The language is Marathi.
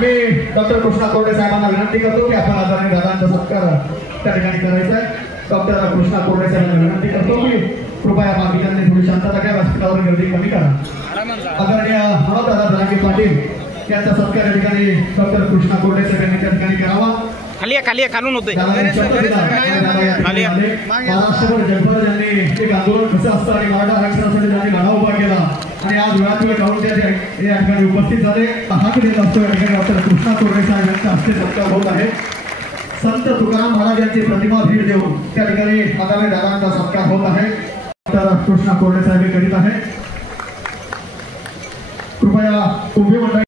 मी डॉक्टर कृष्णा कोरडे साहेबांना विनंती करतो की आपण आदरणीय दादांचा सत्कार त्या ठिकाणी करायचा आहे। डॉक्टर कृष्णा कोरडे साहेबांना विनंती करतो की कृपया बाकीच्यांनी थोडी शांतता घ्या, व्यासपीठावर गर्दी कमी करा। आदरणीय मनोजदादा जरांगे पाटील यांचा सत्कार या ठिकाणी डॉक्टर कृष्णा कोरडे साहेबांनी त्या ठिकाणी करावा। खालून होते महाराष्ट्रभर जगभर ज्यांनी एक आंदोलन कसं असतं आणि मराठा आरक्षणासाठी ज्यांनी लढा उभा केला आणि आज वेळात वेळ काढून त्या या ठिकाणी उपस्थित झाले, हाक देत असतो या ठिकाणी डॉक्टर कृष्णा कोरडे साहेब यांच्या हस्ते सत्कार होत आहे। संत तुकाराम महाराज यांची प्रतिमा भेट देऊन त्या ठिकाणी आदरणीय दादांचा सत्कार होत आहे। डॉक्टर कृष्णा कोरडे साहेब करीत आहे। कृपया उभे मंडळी